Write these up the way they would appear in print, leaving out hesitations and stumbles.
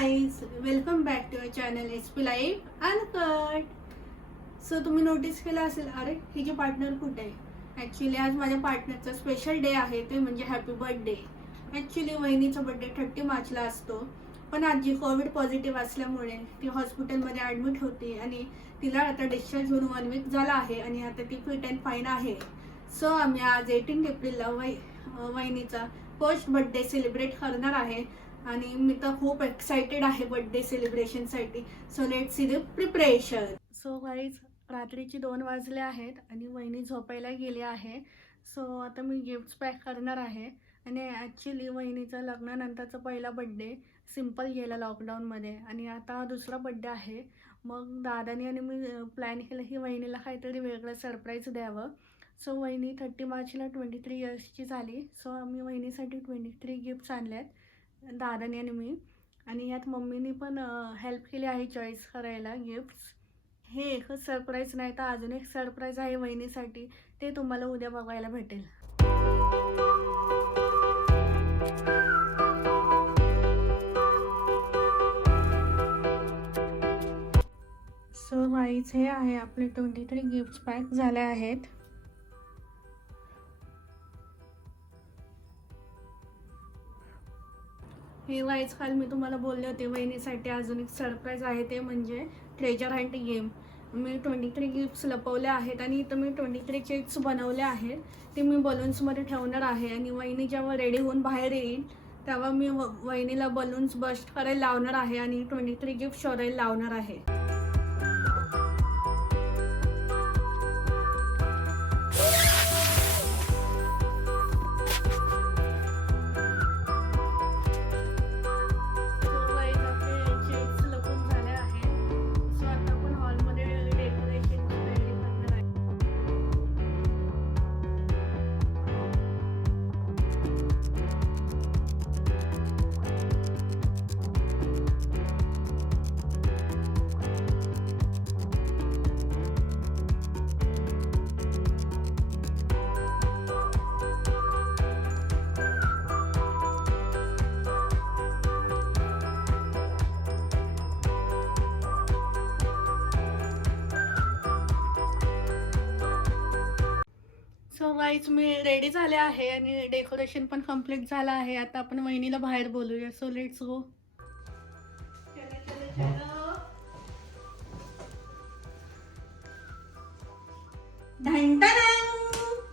guys, welcome back to our channel SP Life Uncut. So तुम्ही notice केलं असेल, अरे हिचे पार्टनर कुठे आहे. ॲक्च्युली आज माझ्या पार्टनरचा स्पेशल डे आहे, ते म्हणजे हॅपी बर्थडे. ॲक्च्युली वहिनीचा बर्थडे 30 मार्चला असतो, पण आजी कोविड पॉझिटिव्ह असल्यामुळे ती हॉस्पिटलमध्ये ॲडमिट होती आणि तिला आता डिस्चार्ज होऊन 1 वीक झाला आहे आणि आता ती फिट अँड फाईन आहे. सो आम्ही आज 18 एप्रिलला वहिनीचा फर्स्ट बर्थडे सेलिब्रेट करणार आहे आणि मी तर खूप एक्साइटेड आहे बर्थडे सेलिब्रेशनसाठी. So let's see the preparation. So guys, रात्रीचे 2 वाजले आहेत आणि वहिनी झोपायला गेली आहे. सो आता मी गिफ्ट्स पॅक करणार आहे. आणि ॲक्च्युली वहिनीचा लग्नानंतरचा पहिला बड्डे सिम्पल गेला लॉकडाऊनमध्ये आणि आता दुसरा बड्डे आहे. मग दादानी आणि मी प्लॅन केलं की वहिनीला काहीतरी वेगळं सरप्राईज द्यावं. सो वहिनी 30 मार्चला 23 इयर्सची झाली. सो आम्ही वहिनीसाठी 23 गिफ्ट्स आणले आहेत, दादानी आणि मी. आणि यात मम्मीनी पण हेल्प केली आहे चॉईस करायला गिफ्ट्स. हे एकच सरप्राईज नाही तर अजून एक सरप्राईज आहे वहिनीसाठी, ते तुम्हाला उद्या बघायला भेटेल. सो गाईज, हे आहे आपले 23 गिफ्ट्स पॅक झाले आहेत. हे गाईज, काल मी तुम्हाला बोलले होते वहिनीसाठी अजून एक सरप्राईज आहे, ते म्हणजे ट्रेजर हंट गेम. मी 23 गिफ्ट्स लपवले आहेत आणि इथं मी 23 चेक्स बनवले आहेत, ते मी बलून्समध्ये ठेवणार आहे. आणि वहिनी जेव्हा रेडी होऊन बाहेर येईल तेव्हा मी वहिनीला बलून्स बस्ट करायला लावणार आहे आणि 23 गिफ्ट शोधायला लावणार आहे. सो गाईज, मी रेडी झाले आहे आणि डेकोरेशन पण कम्प्लीट झालं आहे. आता आपण वहिनीला बाहेर बोलूया. So let's go.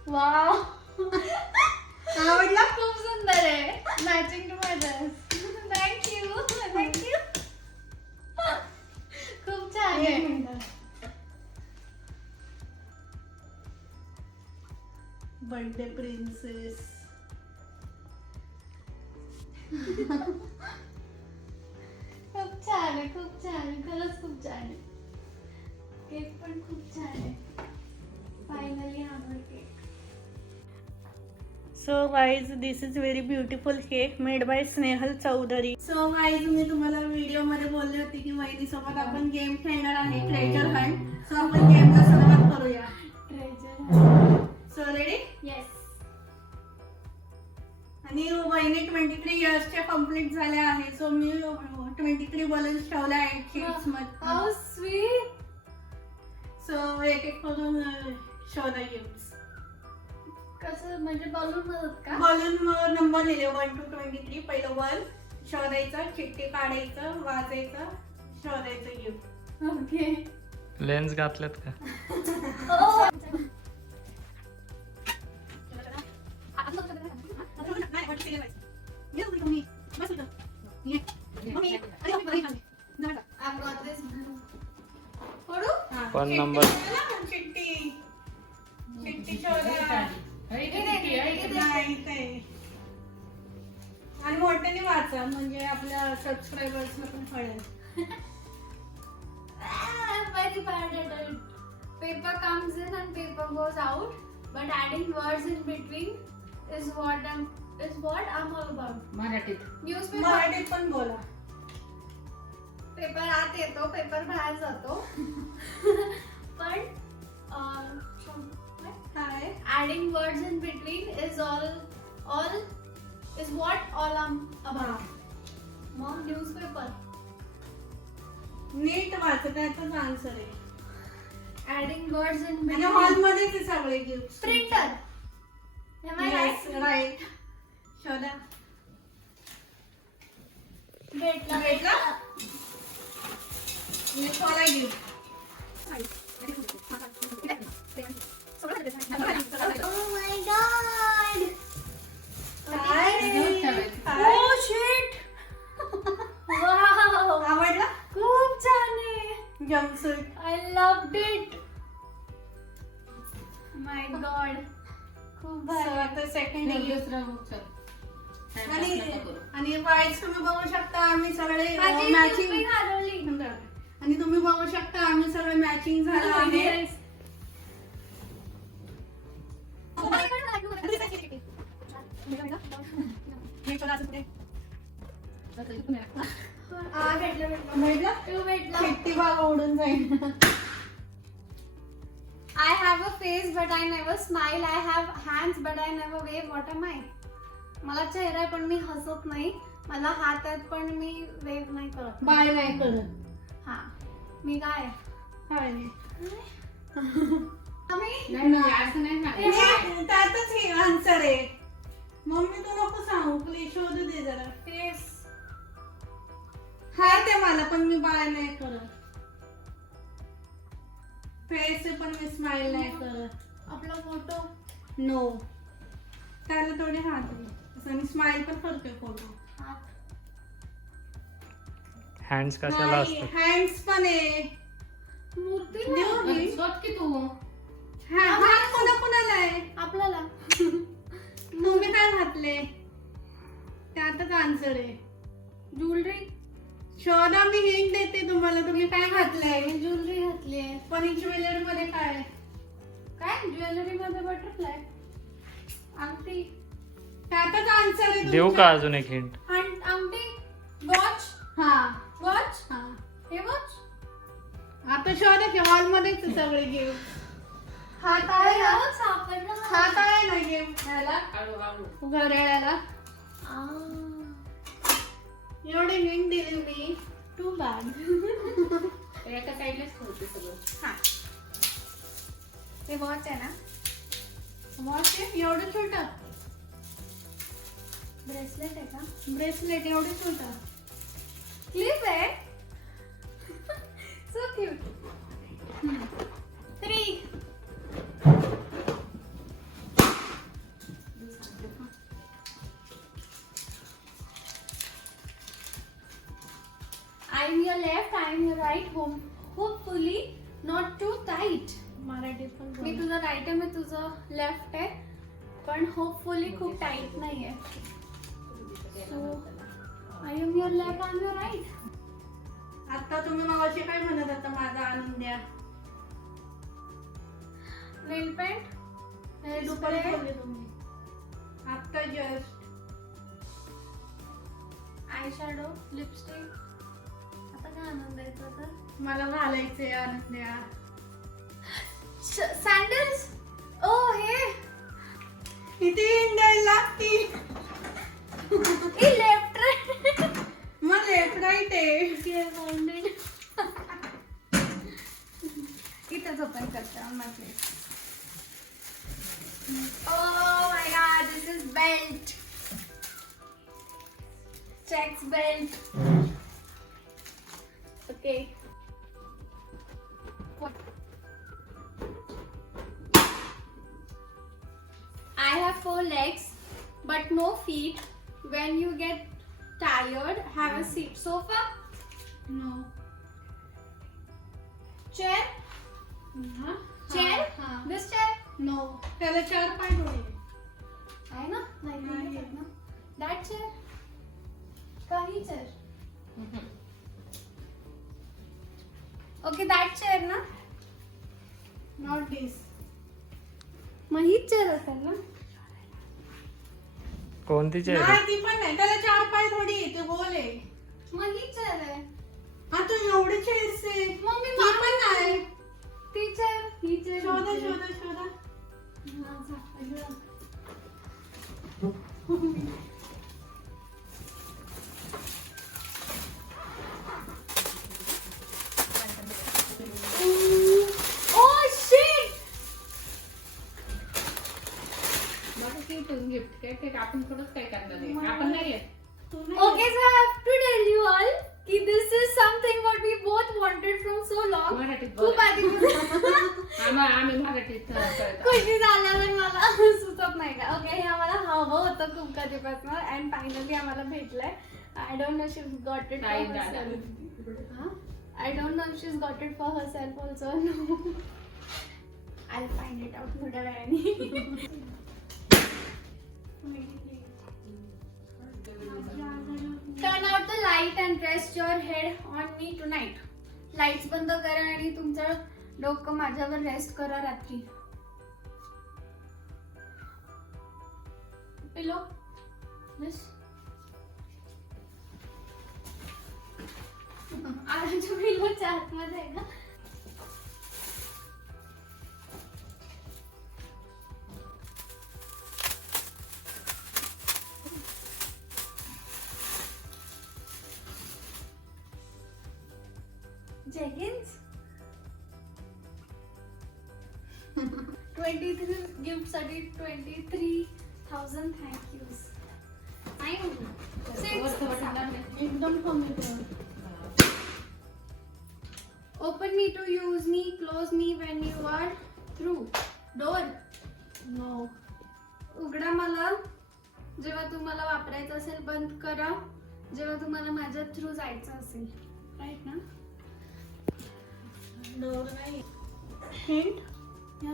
वाव, आवडला? खूप सुंदर आहे. Matching to my dress. Thank you thank you. खूप छान आहे. Birthday princess. खूप छान आहे, खूप छान आहे, खरंच खूप छान आहे. केक पण खूप छान आहे. फायनली आम्हाला cake. So guys, this is very beautiful cake made by Snehal Chaudhari. So guys, मी तुम्हाला व्हिडिओमध्ये बोलले होते की वहिनीसोबत आपण गेम खेळणार आहे, ट्रेजर हंट. सो आपण गेमला सुरुवात करूया. ट्रेजर. So ready? येस. आणि वहिनी 23 इयर्सच्या कम्प्लीट झाल्या आहे. सो मी 23 बलून्स ठेवल्या आहेत शीट्स मध्ये. How sweet. सो एक एक करून शोधा गिफ्ट्स. कसं म्हणजे बलून मदत का? बलून नंबर लिहिले 1 to 23. पहिलं 1 शोधायचं, चिठ्ठी काढायचं, वाचायचं, शोधायचं गिफ्ट. ओके. लेन्स घातलेत का? पण नंबर चिठ्ठी शोधा. आणि मोठ्याने वाचा म्हणजे आपल्या सबस्क्रायबर्सला पण कळेल. Very bad at it. Paper comes in and paper goes out, but adding words in between is what I'm all about. मराठीत. Newspaper. मराठीत पण बोला. पेपर आत येतो, पेपर बाहेर जातो. पण काय? adding words in between is what all I'm about. Mom, newspaper. नीट वाचण्याचाच आन्सर आहे. Adding words in म्हणजे between. हॉलमध्येच आहे सगळे gift. Printer. Am I right? Right. शोधा. भेटला. भेटला? मी मला गिफ्ट. Oh my god. काय? Oh shit. Wow. आवडला? खूप छान आहे. Jumpsuit. I loved it. My god. खूप भारी. आता सेकंड गिफ्ट. दुसरा बुक चल. आणि वाईट्स तुम्ही बघू शकता आम्ही सगळे माझी मॅचिंग टोपी घालवली. आणि तुम्ही बघू शकता आम्ही सगळे मॅचिंग झालं आहे. भेटलं. भेटला? तू भेटला. किती भाग उडून जाईल. I have a face but I never smile. I have hands but I never wave. What am I? मला चेहरा आहे पण मी हसत नाही. मला हात आहेत पण मी वेव नाही करत. बाय नाही करत. हा. मी काय आहे? काय नाही. आम्ही नाही असं नाही सांगायचं. त्यातच हे आन्सर आहे. मम्मी तू नको सांगू प्लीज शोधू दे जरा. फेस. हाय ते मला पण मी बाय नाही करत. फेस पण मी स्माइल नाही करत. आपला फोटो. नो. त्याला थोडे हात आहे. असं आणि स्माइल पण करतोय फोटो. हात. हँड्स कशाला असतात? हँड्स पण आहे. मूर्ती देऊ नाही. मी? शोध की तू. हात कोणाला आहे? आपल्याला. तुम्ही काय घातले? त्यातच आन्सर आहे. ज्वेलरी. शोधा मी हिंट देते तुम्हाला. तुम्ही काय घातलंय? मी ज्वेलरी घातली आहे. पण ज्वेलरी मध्ये काय आहे? काय ज्वेलरी मध्ये बटरफ्लाय. अंगठी. त्यातच आन्सर आहे देऊ तुमचा. का अजून एक हिंट? अंगठी. वॉच. हा वॉच. हा. हे वॉच. आता शोधा की हॉल मध्येच आहे सगळे गेम. हात आहे ना? सापडलं. हात आहे ना गेम ह्याला हळू घड्याळाला. Ah. एवढे हिंट दिले मी. To bad. एका साईडलाच ठेवते सगळं. हा. ते वॉच आहे ना. वॉच आहे एवढं छोटं. ब्रेसलेट आहे का. ब्रेसलेट एवढं छोटं. क्लिप आहे. So cute. 3. I am your left, I am your right. Hopefully not too tight. Marathi पण मी बोल. तुझं राईट आहे, मी तुझं लेफ्ट आहे, पण होपफुली खूप टाईट नाही आहे. So I am your left, I am your right. आता तुम्ही मगाशी काय म्हणत होता माझा आनंद द्या. Nail paint. हेअर दुपारी स्प्रे. बोलले तुम्ही. आता जस्ट. Eye shadow. लिपस्टिक. आता काय आनंद द्यायचा तर. मला घालायचंय आनंद द्या. सॅन्डल्स. ओ हे किती इंडियन लागती. Left right. मग लेफ्ट राईट आहे. इथंच ओपन करते on my plate. Oh my god, this is belt. Checks belt. Okay. What? I have 4 legs but no feet. When you get tired, have a seat. Sofa? No. Chair? हा? Chair? हा. This chair? No. त्याला 4 पाय थोडे. आहे ना? नाही नाही. दिसत ना. That chair? काही chair? Okay, that chair ना? नॉट दिस. मग हीच chair असेल ना? कोणती चेअर नाही ती पण नाही. त्याला 4 पाय थोडी आहे. ते गोल आहे. मग हीच chair आहे. हा तू एवढे चेअर्स आहे. मग मी ती पण नाही. ती chair, ही chair, शोधा ही chair. शोधा शोधा. माझा पहिला. इथून गिफ्ट काय ते आपण थोडंच काय करणार आहे आपण नाही येत. Okay, so I have to tell you all कि this is something what we both wanted from so long. मराठीत खूप बोला. आधी आम्ही मराठीत कळतं. खुशी झाल्यावर मला सुचत नाही का. ओके, हे आम्हाला हवं होतं खूप कधीपासून अँड फायनली आम्हाला भेटलंय. I don't know she got it ताई फॉर दादा. Herself. I don't know she got it for herself also. No, I find it out थोड्या वेळाने. Turn out the light and rest your head on me tonight. Lights बंद करा आणि तुमचं डोकं माझ्यावर रेस्ट करा रात्री. पिलो बस. आरामच्या पिलोच्या आतमध्ये आहे ना. Jeggings? 23 गिफ्ट साठी 23,000 थँक यूज. नाही वरचं बटन दाबलं. एकदम कमी. Open me to use me, close me when you are through. Door no. उघडा मला जेव्हा तुम्हाला वापरायचं असेल, बंद करा जेव्हा तुम्हाला माझ्या थ्रू जायचं असेल. राईट ना. डोर नाही. हिंट या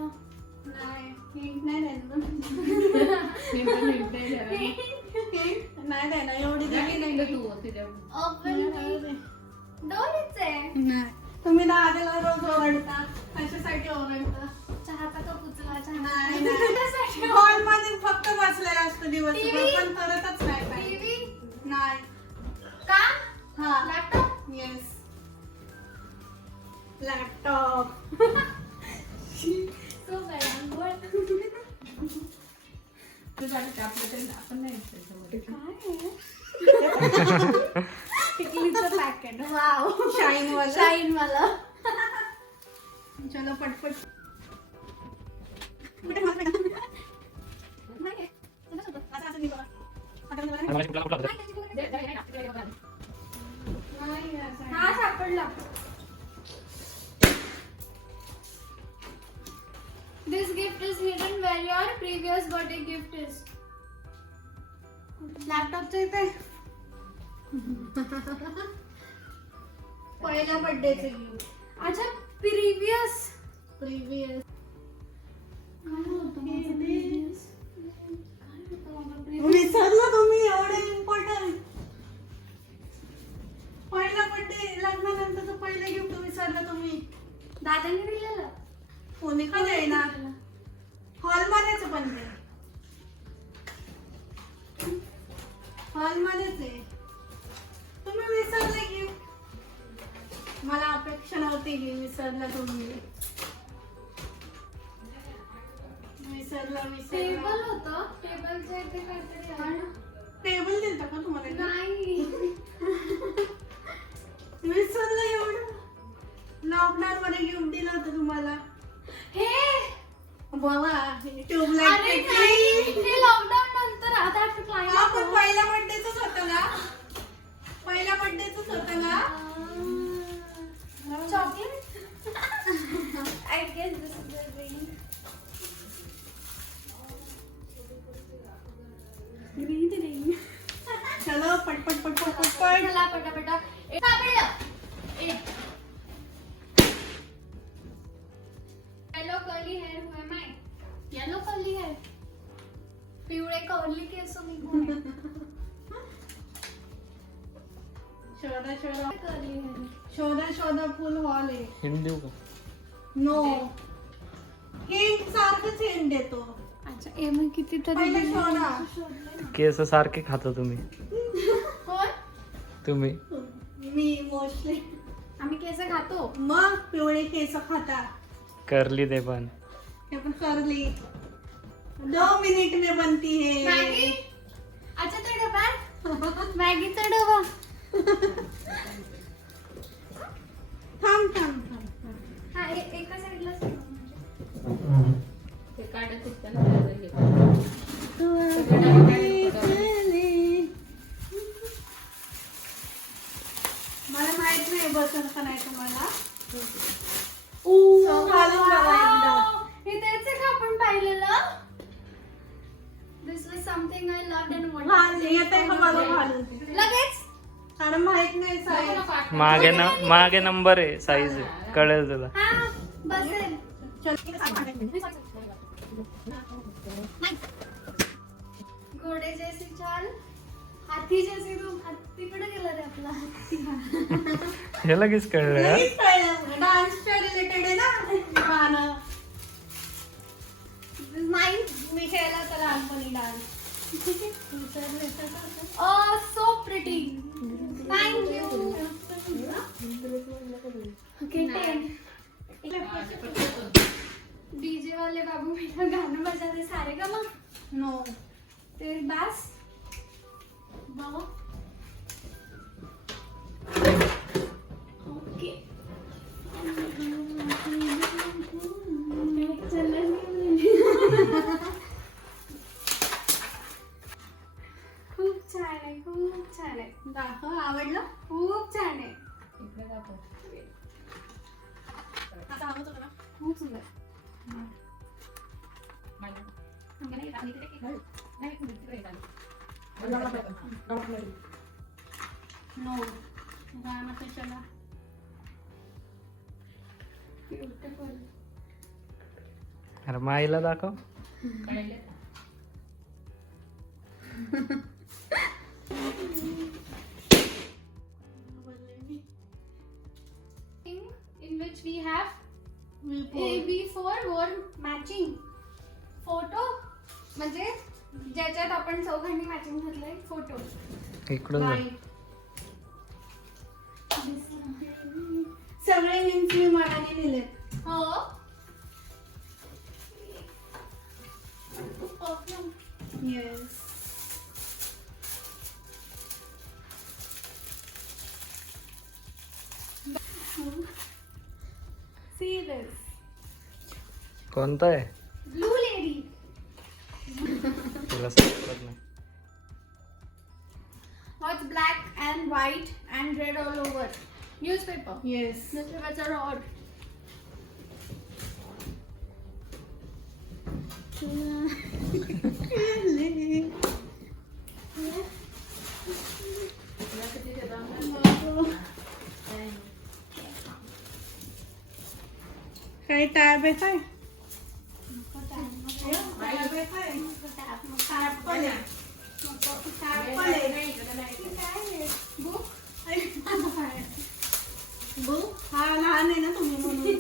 नाही. हिंट नाही द्यायला. हे पण hint नाही द्यायला. हिंट नाही द्यायला. एवढी दिली नाही नाही. तू तिच्या. ओपन डोरच आहे. नाही. तुम्ही दादाला रोज ओरडता, कशासाठी ओरडता? चहाचा कप उचला. नाही, नाही. हॉल मध्ये फक्त बसलेला असतो दिवसभर, TV? पण करतच नाही काही. टीव्ही नाही. का. हा. Laptop. Yes. Laptop. So bad. तुझ्यासाठी आपलं तरी आपण नाही येत त्याच्यामध्ये. टिकलीचं पॅकेट. वाव. शाईन वाला. शाईन मला. चलो पटपट. कुठे हात बेटा? नाही. असं असं नाही बघा. आता बघा. आणि मला कुठला कुठला होता? नाही, असं आहे. हा सापडला. This gift is hidden where your previous birthday gift is. लॅपटॉपचं इथे पहिल्या बर्थडेचे गिफ्ट. अच्छा, प्रिव्हियस. प्रिव्हियस. काय होतं माझं previous? काय होतं माझं previous? विसरला तुम्ही. एवढे इम्पॉर्टंट. पहिला बर्थडे, लग्नानंतरचं पहिलं गिफ्ट विसरलं तुम्ही. दादाने दिलेलं. कोणी का द्यायना. हॉल मध्येच पण ते हॉल मध्येच आहे. तुम्ही विसरले गिफ्ट. मला अपेक्षा नव्हती की विसरला तुम्ही. विसरला. टेबल होतं. टेबलच्या इथे काहीतरी आहे. टेबल दिलता का तुम्हाला? नाही. विसरलं एवढं. लॉकडाऊन मध्ये गिफ्ट दिलं होतं तुम्हाला. हे बाबा अरे नाही, ट्यूबलाइट. हे लॉकडाऊन नंतर आता हा पण पहिल्या बर्थडेच होतं ना. पहिल्या बर्थडेच होतं ना. Chocolate. I guess this is the ring. Green ring. चलो पटपट पटपट पटपट. चला पटापटा. सापडलं. Yellow curly hair who am I. Yellow curly hair. पिवळे कर्ली केस मी कोण आहे? शोधा शोधा कर्ली हेअर. शोधा शोधा फुल हॉल आहे. हिंट देऊ का? नो. हिंट सारखंच हिंट देतो. अच्छा, ए मग कितीतरी पहिले शोधा. शोधलंय ना. केस सारखे खातो तुम्ही. कोण? तुम्ही मी मोस्टली. आम्ही केस खातो. मग पिवळे केस खाता. करली ते पण. हे पण करली. 2 मिनिट में बनती है. मॅगी. अच्छा, तो डबा. मॅगीचा डबा. थांब थांब थांब. हा, एका साईडलाच ठेवा म्हणजे. ते काढत असताना त्याला हे. मला माहित नाही बसन का नाही तुम्हाला. So, घालून बघा एकदा. हे तेच आहे का आपण पाहिलेलं? This was something I loved and wanted. घाल, येतंय का मला घालून? लगेच कारण माहित नाही साईज. मागे नंबर आहे, साईज आहे, कळेल तुला. हा बसेल. घोडे जैसी चाल, हाथी जैसी तू. हत्ती कुठे गेला रे आपला हत्ती? हे लगेच कळलं हा? डान्सच्या रिलेटेड आहे ना गाणं. माईन मी खेळला होता लहानपणी dance. So pretty. Thank you. Okay 10. DJ वाले बाबू मेरा गाना बजा दे सारे का मग नो. तेरी बास बाबा. ओके खूप छान आहे, खूप छान आहे. दाखव, आवडलं? खूप छान आहे. इकडे दाखव. आता आवडतं का? खूप सुंदर. नो. गाणं कशाला? ब्युटिफुल. अरे माईला दाखव. In which we have AB4 वर मॅचिंग फोटो, म्हणजे ज्याच्यात आपण चौघांनी मॅचिंग घातलंय फोटो. इकडून जा. सगळे हिंट्स मी मनाने दिले. हो. येस. See this. कोणता आहे? Blue lady. तुला सापडत नाही. What's black and white and red all over? Newspaper. Yes. Newspaper's a rod. काही टॅब आहे काय? बुक हा लहान आहे ना तुम्ही म्हणून.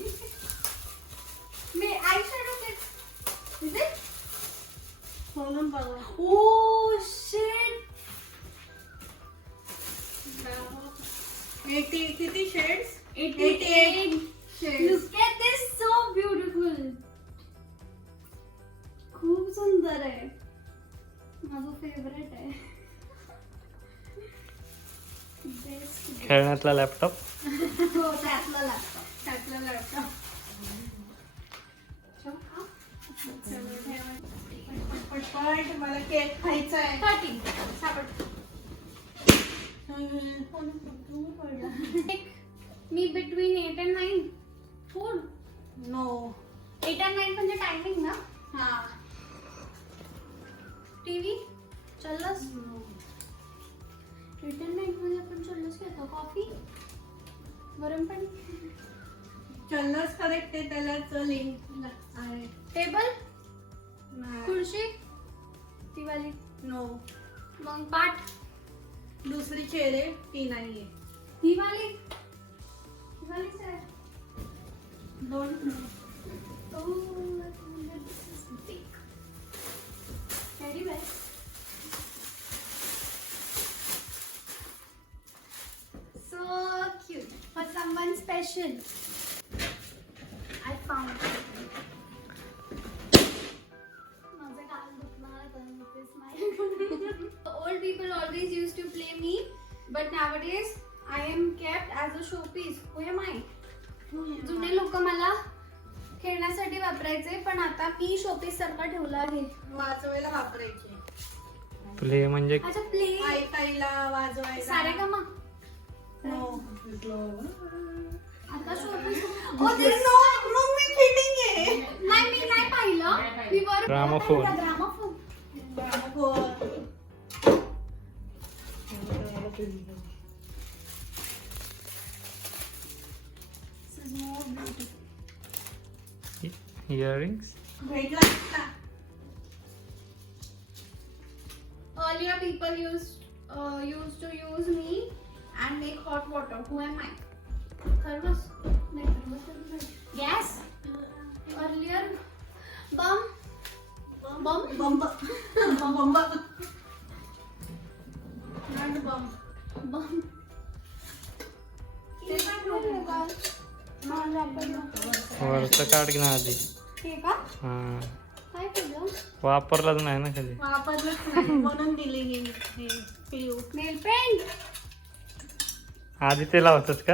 मी eyeshadow kit. Is it? म्हणून बघा. Oh shit. 80 किती shades? 88 shades. Look at this, so beautiful. खूप सुंदर आहे. माझं फेवरेट आहे. Best. खेळण्यातला लॅपटॉप. हो त्यातला लॅपटॉप. त्यातला लॅपटॉप. पटपट मला केक खायचा आहे. 13. सापड. मी between 8 and 9. Food. No. 8 and 9 म्हणजे टायमिंग ना. हा. टीव्ही चल्लस. 8 and 9 मध्ये आपण चल्लस घेतो. कॉफी, गरम पाणी. चल्लस करेक्ट आहे, त्यालाच लिंक आहे. टेबल, नाही. खुर्ची, ती वाली. नो. मग पाट, दुसरी चेअर आहे ती नाहीये. ही वाली. ही वालीच आहे. Don't know. Oh, this is big. Very well. So cute. For someone special. I found it. माझे गाल दुखणार आता with smile. Old people always used to play me, but nowadays I am kept as a showpiece. Who am I? जुने लोक मला खेळण्यासाठी वापरायचे, पण आता मी शोपीस सारखा ठेवला आहे. वाचवायला वापरायची. प्ले म्हणजे अच्छा प्ले ऐकायला वाजवायला. सारे का मग No. आता शोधून Oh, there's no. मग मी cheating आहे. नाही मी नाही पाहिलं मी बरोबर Gramophone. ग्रामोफोन हो. इयरिंग्स. भेटला का? Earlier people used to use me and make hot water. Who am I? Thermos. नहीं thermos. Gas. Earlier bomb. Bomb. Bomb. Not bomb. Bomb. ते काय ठेवलं का? मला आपण वरचं काढ की ना आधी. हे का? हा काय केलं? वापरलाच नाही ना कधी. वापरलंच नाही म्हणून दिली हे पिऊ. नेल पेंट. आधी ते लावतात का?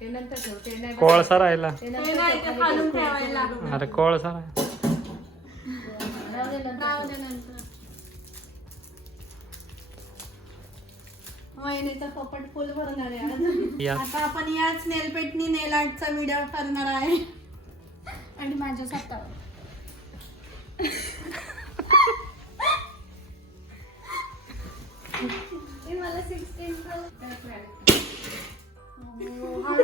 ते नंतर ठेव, ते नाही कोळसा राहिला. ते ते नंतर नाही ते फाडून ठेवायला. अरे कोळसा राहिला. राहू दे नंतर. राहू दे नंतर. वहिनीचा कपाट फुल भरणार आहे आज. या आता आपण याच नेल पेंटनी नेल आर्टचा व्हिडिओ करणार आहे. आणि माझ्या स्वतःवर. ते मला 16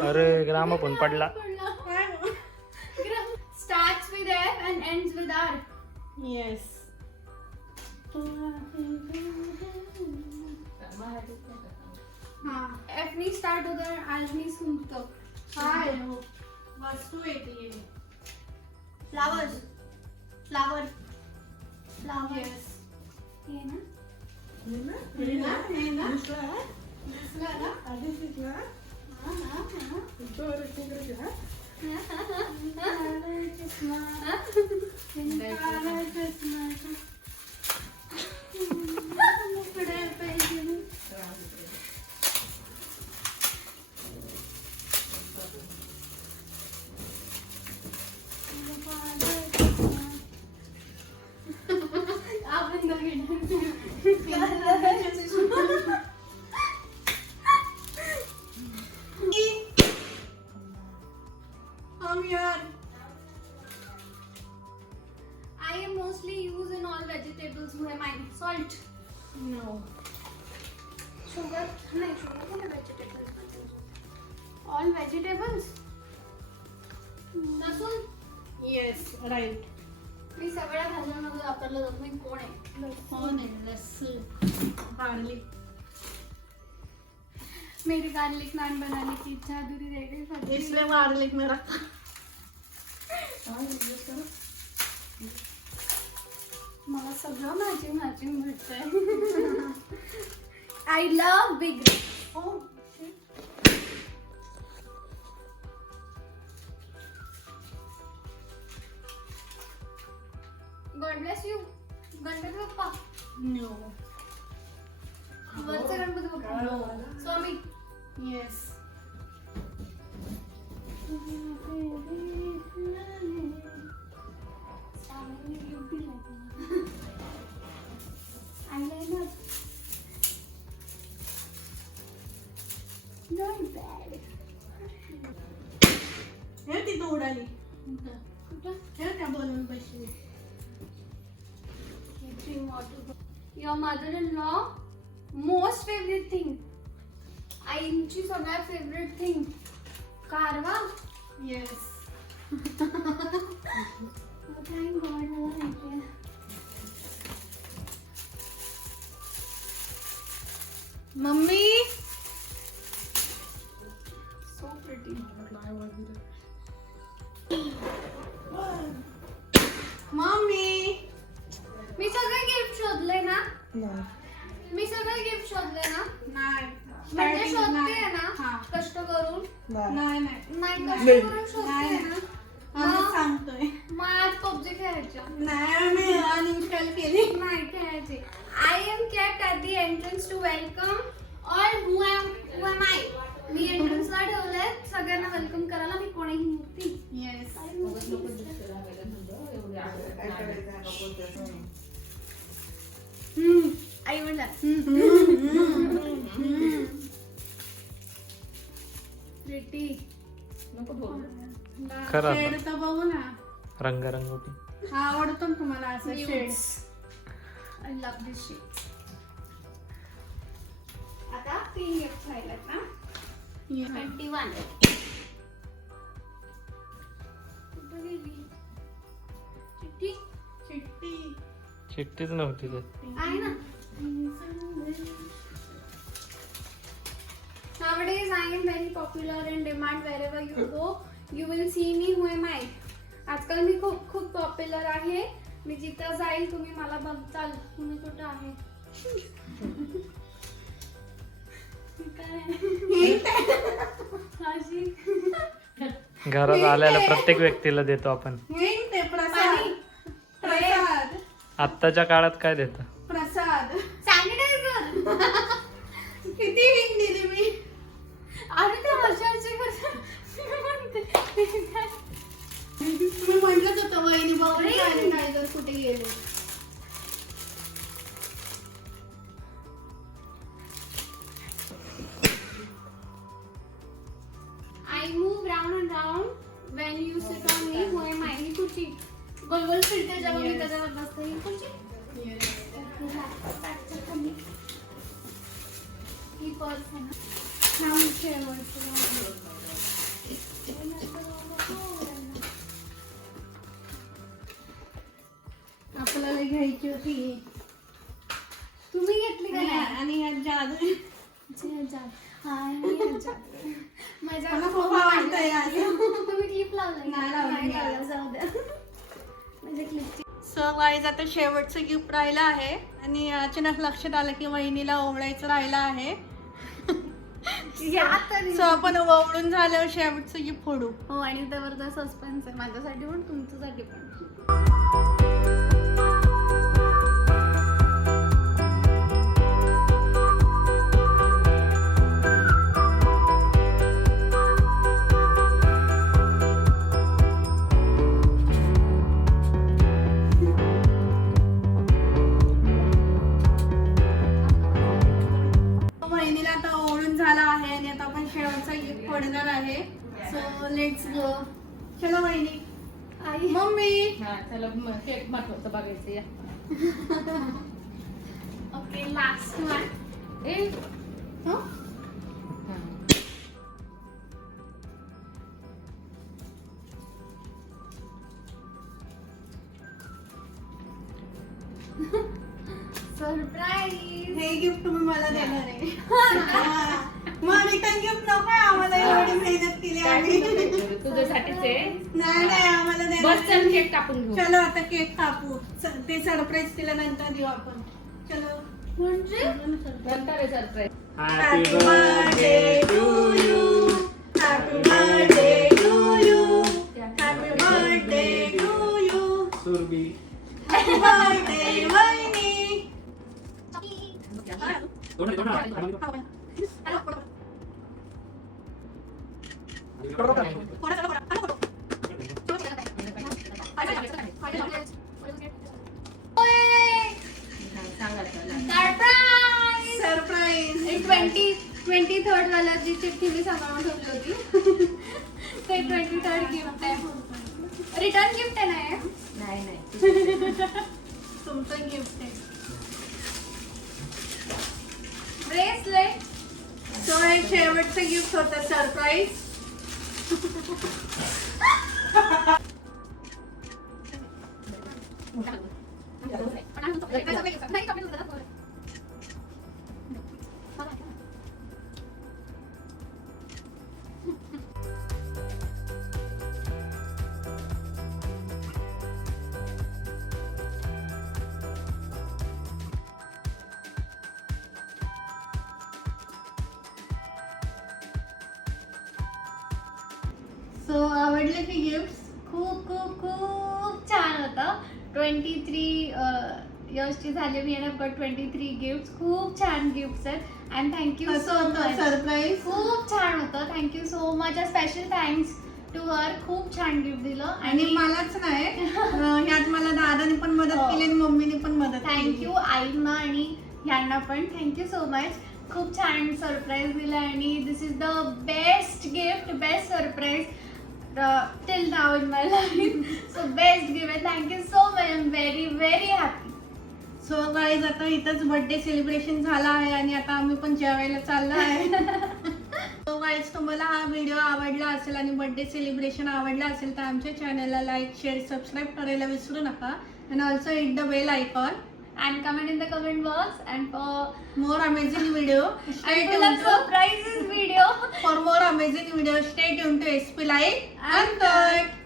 अरे ग्रामोफोन पडला. starts with F and ends with R. Yes. हाँ F नी स्टार्ट होतं R नी संपतं. काय वस्तू येते. Flowers flower flower yes. हे ना हे ना दिसला ना? आधी दिसला? हा, हा, हा. पुढे पाहिजे. आपण I'm here. I am mostly used in all vegetables. Who am I? Salt. No. Sugar. नहीं sugar को नहीं vegetables. All vegetables. लसूण. Yes, right. मी सगळ्या भाज्यांमध्ये वापरलं जात नाही. कोण आहे? कौन है? लस्सी. गार्लिक. मेरी गार्लिक नान बनाने की इच्छा अधूरी रह गई पर इसलिए गार्लिक में रखा. मला सगळं मॅचिंग मॅचिंग भेटतंय. I love big. Oh. God bless you. Ganpati Bappa. No. वरचा गणपती बाप्पा. स्वामी. Yes. Eyeliner. Not bad. हे ती तो उडाली. कुठं? हे त्या बोलून बसली. Your mother-in-law most favorite thing. आईची सगळ्यात फेवरेट थिंग कारवा. Yes. थँक गॉड मला माहिती आहे. मम्मी. So pretty. मम्मी. मी सगळे गिफ्ट शोधले ना. मी सगळे गिफ्ट शोधले ना. नाही. म्हणजे शोधते हा. ना कष्ट करून. नाही नाही. नाही कष्ट करून शोधते नाही. ना. आम्ही सांगतोय. मग आज पबजी खेळायचं. नाही मी अनइन्स्टॉल केली. नाही खेळायचे. I am kept at the entrance to welcome all who am I. मी एंट्रन्सला ठेवलंय सगळ्यांना वेलकम करायला. मी कोणीही मूर्ती. येस. प्रिटी. नको बोलू. खरं शेड आता. तर बघू ना. रंगरंगोटी. हा आवडतो ना तुम्हाला असं shade. I love this shit. आता 3 गिफ्ट राहिलेत ना. 21. कुठं गेली? चिठ्ठी चिट्टी. चिठ्ठीच नव्हती त्यात. आहे ना. Nowadays I am very popular in demand wherever you go. You will see me who am I. आजकाल मी खूप पॉप्युलर आहे. मी जिथं जाईल तुम्ही मला बघताल तुम्ही कुठं आहे. काय? अशी. घरात आलेल्या प्रत्येक व्यक्तीला देतो आपण. हिंट आहे, प्रसाद. प्रसाद. आत्ताच्या काळात काय देतं? प्रसाद. सॅनिटायझर. किती हिंट दिली मी. अरे त्या वर्षाची मी म्हटलंच होतं वहिनी बाबा सॅनिटायझर कुठे गेले. I move round and round when you sit on me. Who am I? ही खुर्ची. गोल गोल फिरते जेव्हा मी त्याच्यावर बसते. ही खुर्ची. ही पर्स आहे ना. हा मुख्य आहे वरती. आपल्याला घ्यायची होती. तुम्ही घेतली का नाही? आणि ह्यात जादू. मजा मला खूप आवडतं यार. तुम्ही क्लिप लावलाय? नाही लावली. नाही लावला, जाऊ द्या. म्हणजे क्लिपची. सो गाईज आता शेवटचं गिफ्ट राहिलं आहे आणि अचानक लक्षात आलं की वहिनीला ओवळायचं राहिलं आहे. सो आपण ओवळून झाल्यावर शेवटचं गिफ्ट फोडू. हो आणि त्यावर सस्पेन्स आहे माझ्यासाठी पण तुमच्यासाठी पण. वहिनीला आता ओवळून झाला आहे आणि आता आपण शेवटचा गिफ्ट फोडणार आहे. So let's go. चलो वहिनी. आई मम्मी. हा चला केक महत्वाचं बघायचं या. Okay last one. ए हो? हा. सरप्राईज. हे गिफ्ट तुम्ही मला देणार आहे. मग रिटर्न गिफ्ट नको आहे आम्हाला. एवढी मेहनत केली काय आम्ही. तुझ्यासाठीच आहे. नाही आम्हाला बस देणार चल नाही. केक कापून घेऊ. चलो आता केक कापू. ते सरप्राईज तिला नंतर देऊ आपण. चलो. म्हणजे नंतर आहे surprise. Happy birthday to you. Happy birthday to you. Happy birthday to you. Surabhi. Happy birthday वहिनी. सरप्राईज. सरप्राईज. 23rd वाला जी चिठ्ठी मी सांभाळून ठेवली होती ते 23rd गिफ्ट आहे. रिटर्न गिफ्ट आहे ना हे? नाही नाही. तुमचं गिफ्ट आहे. ब्रेसलेट. सो हे शेवटचं गिफ्ट होतं सरप्राईज. सो आवडले की गिफ्ट? खूप खूप खूप छान होतं. 23 इयर्सची झाली मी आणि 23 गिफ्ट. खूप छान गिफ्ट्स आहेत अँड थँक्यू कसं सो होतं मच. सरप्राईज? खूप छान होतं. Thank you so much. Special thanks to her. खूप छान गिफ्ट दिलं आणि मलाच नाही यात मला दादाने पण मदत केली आणि मम्मीने पण मदत केली. थँक्यू आईंना आणि यांना पण थँक्यू सो मच. खूप छान सरप्राईज दिलं आणि this is the best gift, best surprise till now in my life. So best gift. Thank you so much. I am very very happy. So guys आता इथंच बर्थडे सेलिब्रेशन झाला आहे आणि आता आम्ही पण जेवायला चाललो आहे. सो गाईज तुम्हाला हा व्हिडिओ आवडला असेल आणि बर्थडे सेलिब्रेशन आवडला असेल तर आमच्या चॅनलला लाईक शेअर सबस्क्राईब करायला विसरू नका. And also hit the bell icon And comment in the comment box and for more amazing video. Stay and full tuned of surprises video. for more amazing videos. Stay tuned to SP Live Uncut.